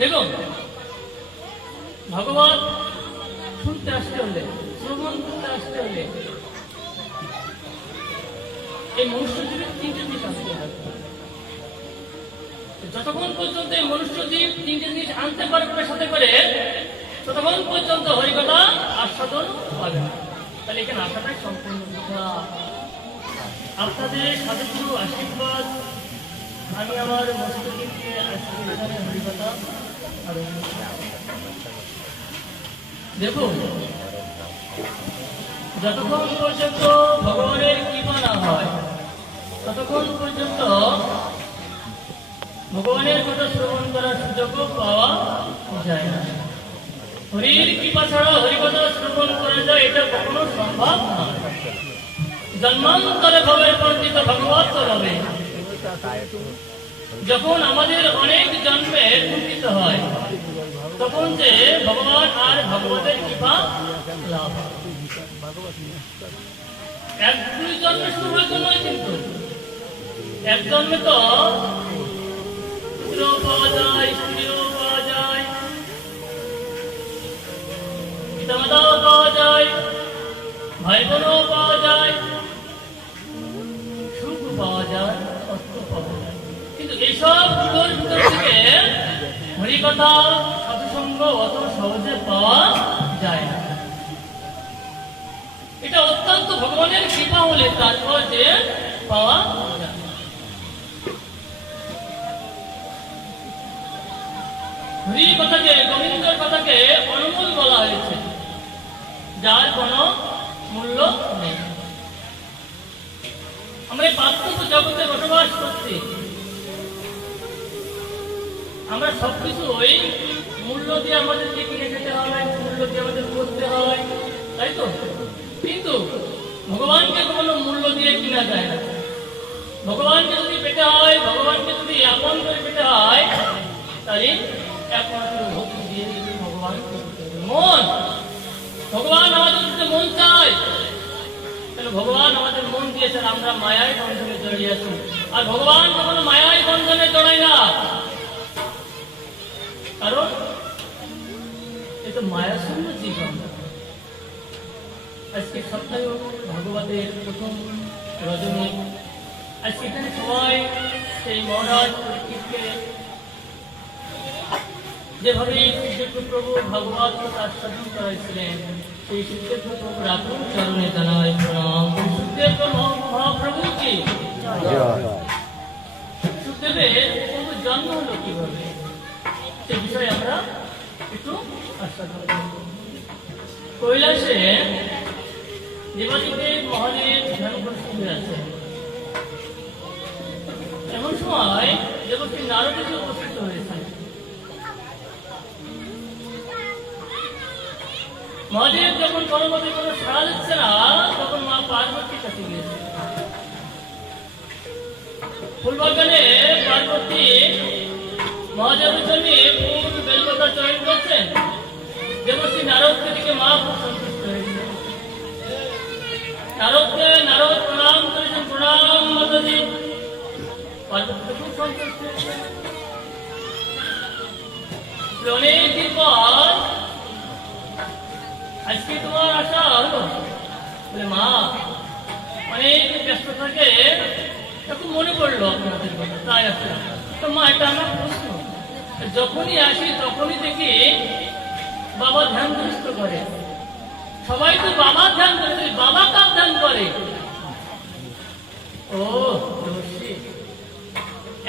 দেখুন, ভগবান শুনতে আসতে হলে, শ্রবণ করতে আসতে হলে এই মনুষ্য জীবের তিনটে জিনিস আসতে হবে। যতক্ষণ পর্যন্ত এই মনুষ্য জীব তিনটে জিনিস আনতে পারবে না সাথে করে, ততক্ষণ পর্যন্ত হরিকথা আস্বাদন পাবে না। তাহলে এখানে আসাটাই সম্পূর্ণ মিথ্যা। আপনাদের সাধুগুরু আশীর্বাদ আমি আমার মস্তকে আজকে এখানে হরিকথা দেখুন, যতক্ষণ পর্যন্ত ভগবানের কৃপা না হয় ততক্ষণ পর্যন্ত ভগবানের কথা শ্রবণ করার সুযোগও পাওয়া যায় না। হরির কৃপা ছাড়া হরিকথা শ্রবণ করা যায় এটা কখনো সম্ভব নয়। জন্মান্তরে ভবের পণ্ডিত ভগবত হবে। যখন আমাদের অনেক জন্মে কুণ্ঠিত হয় তখন যে ভগবান আর ভগবতের কৃপা লাভ হয়। এক দুই জন্মে শুরু হয়তো নয়, কিন্তু এক জন্মে তো পুত্র পাওয়া যায়, স্ত্রীও পাওয়া যায়, পিতামাতাও পাওয়া যায়, ভাই বোনও পাওয়া যায়, সুখ পাওয়া যায়, অর্থ পাওয়া যায়। কিন্তু এইসব দুটোর ভিতর থেকে হরিকথা সাধুসঙ্গ অত সহজে পাওয়া যায় না। এটা অত্যন্ত ভগবানের কৃপা হলে তারপর যে পাওয়া যায়। হরি কথাকে, গোবিন্দর কথাকে অনমূল বলা হয়েছে, যার কোনো মূল্য নেই। আমরা এই পার্থিব জগতে বসবাস করছি, আমরা সবকিছু ওই মূল্য দিয়ে আমাদেরকে কিনে খেতে হয়, মূল্য দিয়ে আমাদের করতে হয়, তাই তো? কিন্তু ভগবানকে কোনো মূল্য দিয়ে কিনা যায় না। ভগবানকে যদি পেতে হয়, ভগবানকে যদি আপন করে পেতে হয়, তাহলে একমাত্র ভক্তি দিয়ে ভগবানকে মন। ভগবান আমাদের যদি মন চায়, তাহলে ভগবান আমাদের মন দিয়েছেন, আমরা মায়ায় বন্ধনে জড়িয়ে আছি। আর ভগবান কখনো মায়ায় বন্ধনে জড়ায় না, কারণ এটা মায়াশূন্য জীবন। আজকে সপ্তাহে ভাগবতের প্রথম রজনী, আজকে এখানে সবাই সেই মহারাজ পরীক্ষিতকে যেভাবে শ্রীকৃষ্ণ প্রভু ভাগবত আস্বাদন করাইছিলেন, সেই শ্রীকৃষ্ণ প্রভুর আপন চরণে জানাই প্রণাম। সুখদেব মহাপ্রভু কি, সুখদেবের প্রভুর জন্ম হলো কিভাবে, সে বিষয়ে আমরা একটু আস্বাদন করব। কৈলাসে দেবাদিদেব মহাদেব ধ্যান করতে আছে, এমন সময় দেবশ্রী নারদজি উপস্থিত হয়েছে। মহাদেব যখন পরবর্তী কোনো সাড়া দিচ্ছে না, তখন মা পার্বতীর কাছে গিয়েছে। ফুলবাগানে পার্বতী মহাদেবের জন্য ফুল বেলপাতা চয়ন করছেন। দেবশ্রী নারদকে দিকে মা খুব সন্তুষ্ট হয়েছে। নারদ প্রণাম করেছেন, প্রণাম মাতাজি। পার্বতী খুব সন্তুষ্ট হয়েছে। অনেকদিন পর আজকে তোমার আশা হলো। বলে মা, অনেক ব্যস্ত থাকে, তখন মনে পড়লো আপনাদের কথা, তাই আসলাম। তো মা, এটা আমার প্রশ্ন, যখনই আসি তখনই দেখি বাবা ধ্যান দুষ্ট করে। সবাই তো বাবা ধ্যান করে, বাবা কার ধ্যান করে? ও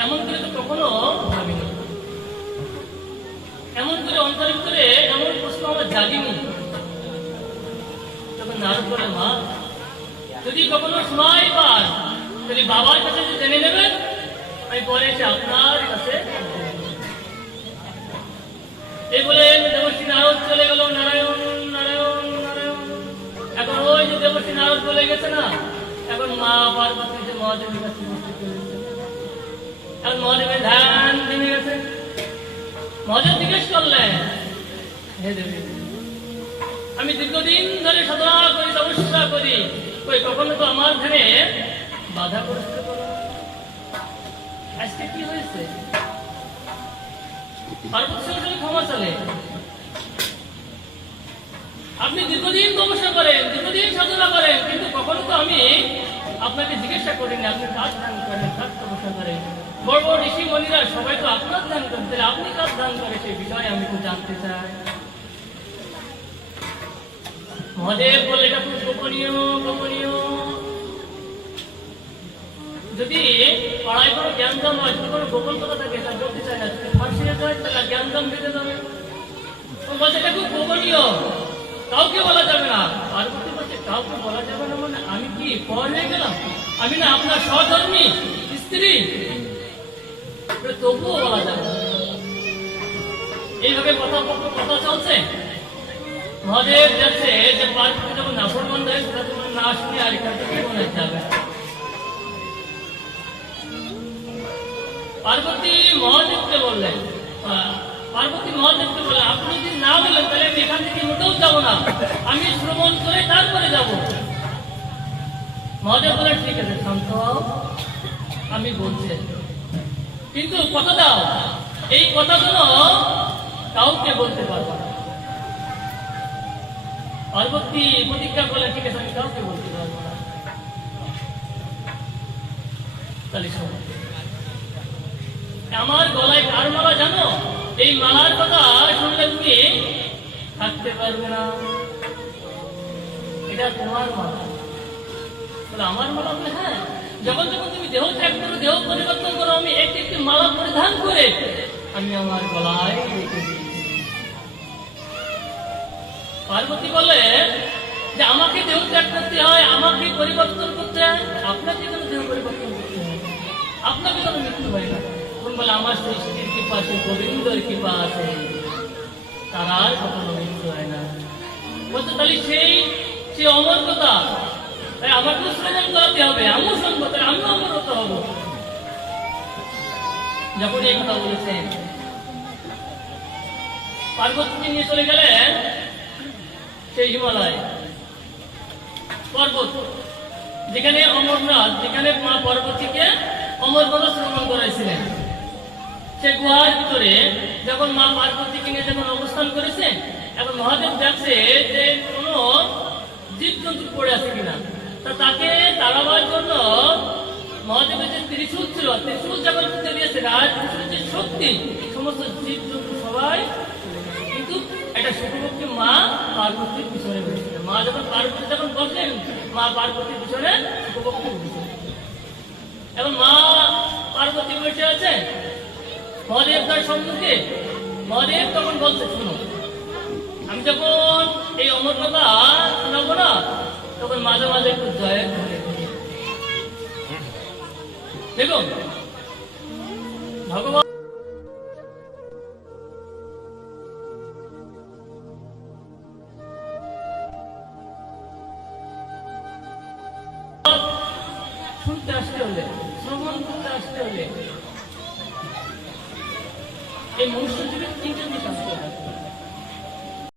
এমন করে তো কখনো ভাবিনি, এমন করে অন্তরের ভিতরে এমন প্রশ্ন আমার জাগিনি। তখন নারদ বলে, মা, যদি কখনো সময় পান তাহলে বাবার কাছে জেনে নেবেন, আমি পরে এসে আপনার কাছে। এই বলে দেবশ্রী নারদ চলে গেল। নারায়ণ নারায়ণ নারায়ণ। এখন ওই যে দেবশ্রী নারদ বলে গেছে না, এখন মা পার্বতী যে মহাদেবের কাছে উপস্থিত হয়েছে। এখন মহাদেবের ধ্যান ভেঙে গেছে। মহাদেব জিজ্ঞেস করলেন, হে দেবী, আমি দীর্ঘদিন ধরে সাধনা করি, তপস্যা করি, কই কখনো তো আমার ধ্যানে বাধা প্রস্তুত করো। আজকে কি হয়েছে? পার্বতী সরাসরি ক্ষমা চলে। আপনি দীর্ঘদিন তপস্যা করেন, দীর্ঘদিন সাধনা করেন, কিন্তু কখনো তো আমি আপনাকে জিজ্ঞাসা করিনি আপনি কাজ ধ্যান করেন, কাজ তপস্যা করেন। বড় বড় ঋষি মণিরা সবাই তো আপনার ধ্যান করেন, তাহলে আপনি কাজ ধ্যান করেন সেই বিষয়ে আমি তো জানতে চাই। মহাদেব বলে এটা খুব গোপনীয়, গোপনীয়। যদি পাড়ায় কোনো জ্ঞান দাম হয়, যদি কোনো গোপন কথা থাকে তা বলতে চায় না, যদি ফাঁসিয়ে যায় তাহলে জ্ঞান দাম বেঁধে যাবে। বলছে এটা খুব গোপনীয়, কাউকে বলা যাবে না। পার্বতী বলছে কাউকে বলা যাবে না মানে আমি কি পর হয়ে গেলাম? আমি না আপনার সহধর্মী স্ত্রী, তবুও বলা যাবে না। এইভাবে কথা চলছে। মহাদেব যাচ্ছে যে পার্বতী যখন নাফরমান দেয় সেটা তোমার না শুনে আর এখান থেকে মনে যাবে। পার্বতী মহাদেবকে বললেন, আপনি যদি না বলেন তাহলে আমি এখান থেকে মোটেও যাবো না, আমি শ্রবণ করে তারপরে যাব। মহাদেব বললেন ঠিক আছে, শান্ত হও, আমি বলছি, কিন্তু কথা দাও এই কথাগুলো কাউকে বলতে পারবো না। পার্বতী প্রতিজ্ঞা করলেন ঠিক আছে, আমি কাউকে বলতে পারবো না। তাহলে শোনো, আমার গলায় কার মালা জানো? এই মালার কথা শুনলে তুমি থাকতে পারবে না, এটা তোমার মালা। বলে আমার মালা? বলে হ্যাঁ, যখন যখন তুমি দেহ ত্যাগ করো, দেহ পরিবর্তন করো, আমি একটি একটি মালা পরিধান করে আমি আমার গলায় রেখে দিই। পার্বতী বলে যে আমাকে দেহ ত্যাগ করতে হয়, আমাকে পরিবর্তন করতে হয়, আপনাকে কেন দেহ পরিবর্তন করতে হয়? আপনাকে কেন মৃত্যু হয় না? বলে আমার সৃষ্টির কৃপা, সে গোবিন্দর কৃপা আছে, তার আর কখনো মৃত্যু হয় না। বলতে তাহলে সেই অমর কথা, তাই আমাকেও শ্রবণ করাতে হবে, আমিও শুনবো, তাহলে আমিও অমর হতে হবো। যখন এই কথা বলেছেন, পার্বতীকে নিয়ে চলে গেলেন সেই হিমালয় পর্বত, যেখানে অমরনাথ, যেখানে মা পার্বতীকে অমর কথা শ্রবণ করাইছিলেন। সে গুহার ভিতরে যখন মা পার্বতীকে নিয়ে যখন অবস্থান করেছেন, এখন মহাদেব দেখছে যে কোনো জীবজন্তু পড়ে আছে কিনা, তাকে তাড়াবার জন্য মহাদেবের যে ত্রিশূল ছিল, ত্রিশূল যখন পুঁতে দিয়েছেন, আর ত্রিশূলের যে শক্তি, সমস্ত জীবজন্তু সবাই কিন্তু একটা শুভভক্তি মা পার্বতীর পিছনে বসেছিলেন। মা যখন পার্বতী যখন বসলেন, মা পার্বতীর পিছনে শুভভক্তি বসেছিলেন। এখন মা পার্বতী বসে আছে মহাদেব তার সম্মুখে। মহাদেব তখন বলছে শুনো, আমি যখন এই অমর কথা শোনাবো না, তখন মাঝে মাঝে একটু জয়ের ধরে দেখুন ভগবান শুনতে আসতে হলে, শ্রবণ করতে আসতে হলে এই মনুষ্য জীবের তিনটে দিক আসতে হবে।